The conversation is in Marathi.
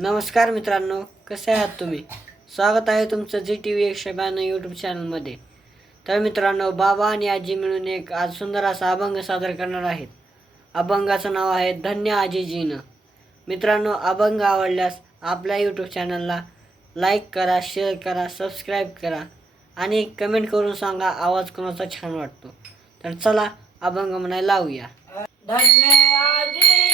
नमस्कार मित्रांनो कसे आहात तुम्ही? स्वागत आहे तुमचं जी टी व्ही एकशे ब्याण्णव यूट्यूब चॅनलमध्ये तर मित्रांनो बाबा आणि आजी मिळून एक आज सुंदर असा अभंग सादर करणार आहेत. अभंगाचं नाव आहे धन्य आजीजीनं मित्रांनो अभंग आवडल्यास आपल्या यूट्यूब चॅनलला लाईक करा शेअर करा सबस्क्राईब करा आणि कमेंट करून सांगा आवाज कोणाचा छान वाटतो. तर चला अभंग म्हणायला लावूया. धन्य आजी